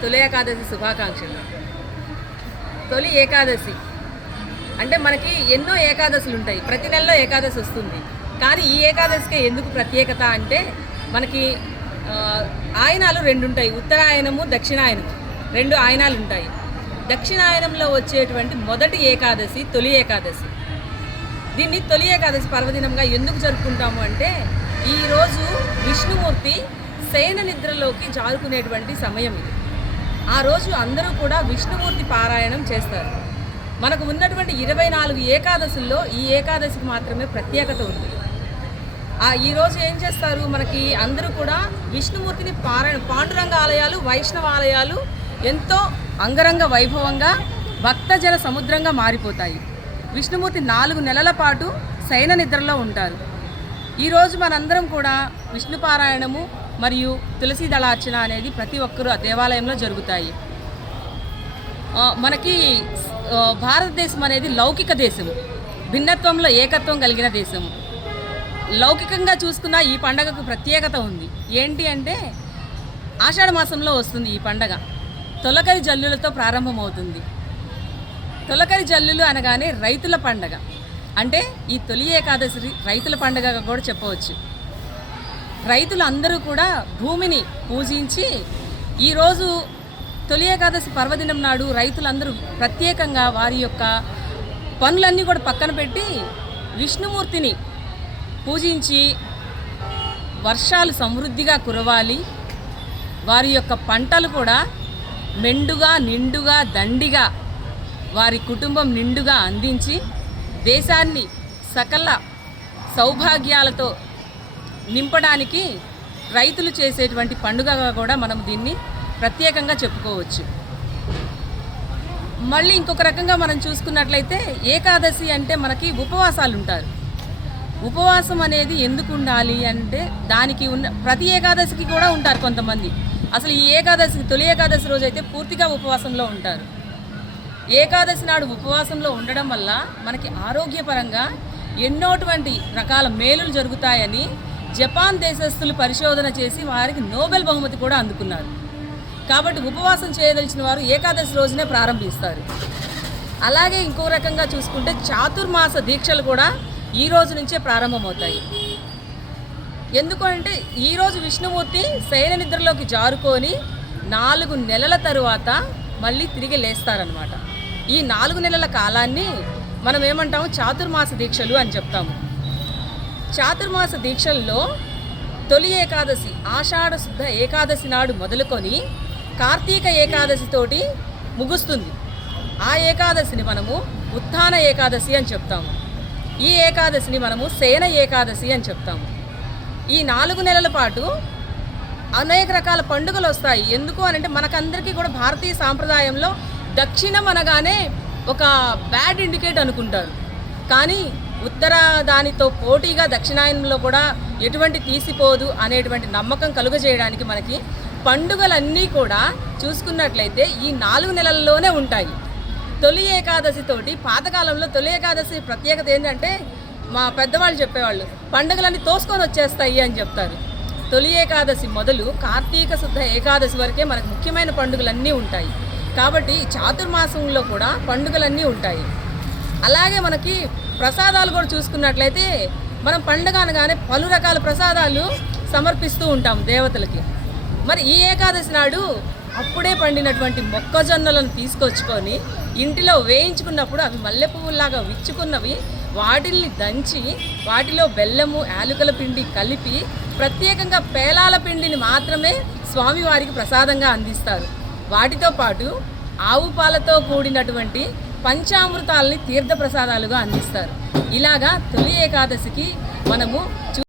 తొలి ఏకాదశి శుభాకాంక్షలు. తొలి ఏకాదశి అంటే మనకి ఎన్నో ఏకాదశులు ఉంటాయి, ప్రతి నెలలో ఏకాదశి వస్తుంది. కానీ ఈ ఏకాదశికి ఎందుకు ప్రత్యేకత అంటే మనకి ఆయనాలు రెండు ఉంటాయి, ఉత్తరాయణము దక్షిణాయనము, రెండు ఆయనాలు ఉంటాయి. దక్షిణాయనంలో వచ్చేటువంటి మొదటి ఏకాదశి తొలి ఏకాదశి. దీన్ని తొలి ఏకాదశి పర్వదినంగా ఎందుకు జరుపుకుంటాము అంటే ఈరోజు విష్ణుమూర్తి శయన నిద్రలోకి జారుకునేటువంటి సమయం ఇది. ఆ రోజు అందరూ కూడా విష్ణుమూర్తి పారాయణం చేస్తారు. మనకు ఉన్నటువంటి 24 ఏకాదశుల్లో ఈ ఏకాదశికి మాత్రమే ప్రత్యేకత ఉంది. ఈరోజు ఏం చేస్తారు, మనకి అందరూ కూడా విష్ణుమూర్తిని పాండురంగ ఆలయాలు, వైష్ణవ ఆలయాలు ఎంతో అంగరంగ వైభవంగా భక్తజన సముద్రంగా మారిపోతాయి. విష్ణుమూర్తి 4 నెలల పాటు శయన నిద్రలో ఉంటారు. ఈరోజు మనందరం కూడా విష్ణు పారాయణము మరియు తులసి దళార్చన అనేది ప్రతి ఒక్కరూ ఆ దేవాలయంలో జరుగుతాయి. మనకి భారతదేశం అనేది లౌకిక దేశము, భిన్నత్వంలో ఏకత్వం కలిగిన దేశము. లౌకికంగా చూసుకున్న ఈ పండగకు ప్రత్యేకత ఉంది. ఏంటి అంటే ఆషాఢ మాసంలో వస్తుంది ఈ పండగ. తొలకరి జల్లులతో ప్రారంభమవుతుంది. తొలకరి జల్లులు అనగానే రైతుల పండగ. అంటే ఈ తొలి ఏకాదశి రైతుల పండగగా కూడా చెప్పవచ్చు. రైతులు అందరూ కూడా భూమిని పూజించి ఈరోజు తొలి ఏకాదశి పర్వదినం నాడు రైతులందరూ ప్రత్యేకంగా వారి యొక్క పనులన్నీ కూడా పక్కన పెట్టి విష్ణుమూర్తిని పూజించి వర్షాలు సమృద్ధిగా కురవాలి, వారి యొక్క పంటలు కూడా మెండుగా నిండుగా దండిగా వారి కుటుంబం నిండుగా అందించి దేశాన్ని సకల సౌభాగ్యాలతో నింపడానికి రైతులు చేసేటువంటి పండుగగా కూడా మనం దీన్ని ప్రత్యేకంగా చెప్పుకోవచ్చు. మళ్ళీ ఇంకొక రకంగా మనం చూసుకున్నట్లయితే ఏకాదశి అంటే మనకి ఉపవాసాలు ఉంటారు. ఉపవాసం అనేది ఎందుకు ఉండాలి అంటే దానికి ఉన్న ప్రతి ఏకాదశికి కూడా ఉంటారు కొంతమంది. అసలు ఈ ఏకాదశి తొలి ఏకాదశి రోజు అయితే పూర్తిగా ఉపవాసంలో ఉంటారు. ఏకాదశి నాడు ఉపవాసంలో ఉండడం వల్ల మనకి ఆరోగ్యపరంగా ఎన్నోటువంటి రకాల మేలులు జరుగుతాయని జపాన్ దేశస్థులు పరిశోధన చేసి వారికి నోబెల్ బహుమతి కూడా అందుకున్నారు. కాబట్టి ఉపవాసం చేయదలిచిన వారు ఏకాదశి రోజునే ప్రారంభిస్తారు. అలాగే ఇంకో రకంగా చూసుకుంటే చాతుర్మాస దీక్షలు కూడా ఈ రోజు నుంచే ప్రారంభమవుతాయి. ఎందుకంటే ఈరోజు విష్ణుమూర్తి శయన నిద్రలోకి జారుకొని 4 నెలల తరువాత మళ్ళీ తిరిగి లేస్తారనమాట. ఈ 4 నెలల కాలాన్ని మనం ఏమంటాము, చాతుర్మాస దీక్షలు అని చెప్తాము. చాతుర్మాస దీక్షల్లో తొలి ఏకాదశి ఆషాఢ శుద్ధ ఏకాదశి నాడు మొదలుకొని కార్తీక ఏకాదశితోటి ముగుస్తుంది. ఆ ఏకాదశిని మనము ఉత్థాన ఏకాదశి అని చెప్తాము. ఈ ఏకాదశిని మనము శయన ఏకాదశి అని చెప్తాము. ఈ 4 నెలల పాటు అనేక రకాల పండుగలు వస్తాయి. ఎందుకు అనంటే మనకందరికీ కూడా భారతీయ సాంప్రదాయంలో దక్షిణం అనగానే ఒక బ్యాడ్ ఇండికేట్ అనుకుంటారు. కానీ ఉత్తర దానితో పోటీగా దక్షిణాయనంలో కూడా ఎటువంటి తీసిపోదు అనేటువంటి నమ్మకం కలుగజేయడానికి మనకి పండుగలన్నీ కూడా చూసుకున్నట్లయితే ఈ 4 నెలల్లోనే ఉంటాయి. తొలి ఏకాదశితోటి పాతకాలంలో తొలి ఏకాదశి ప్రత్యేకత ఏంటంటే మా పెద్దవాళ్ళు చెప్పేవాళ్ళు పండుగలన్నీ తోసుకొని వచ్చేస్తాయి అని చెప్తారు. తొలి ఏకాదశి మొదలు కార్తీక శుద్ధ ఏకాదశి వరకే మనకు ముఖ్యమైన పండుగలన్నీ ఉంటాయి. కాబట్టి చాతుర్మాసంలో కూడా పండుగలన్నీ ఉంటాయి. అలాగే మనకి ప్రసాదాలు కూడా చూసుకున్నట్లయితే మనం పండుగ అనగానే పలు రకాల ప్రసాదాలు సమర్పిస్తూ ఉంటాము దేవతలకి. మరి ఈ ఏకాదశి నాడు అప్పుడే పండినటువంటి మొక్కజొన్నలను తీసుకొచ్చుకొని ఇంటిలో వేయించుకున్నప్పుడు అవి మల్లె పువ్వులాగా విచ్చుకున్నవి వాటిల్ని దంచి వాటిలో బెల్లము యాలకుల పిండి కలిపి ప్రత్యేకంగా పేలాల పిండిని మాత్రమే స్వామివారికి ప్రసాదంగా అందిస్తారు. వాటితో పాటు ఆవు పాలతో కూడినటువంటి పంచామృతాలని తీర్థ ప్రసాదాలుగా అందిస్తారు. ఇలాగా తొలి ఏకాదశికి మనము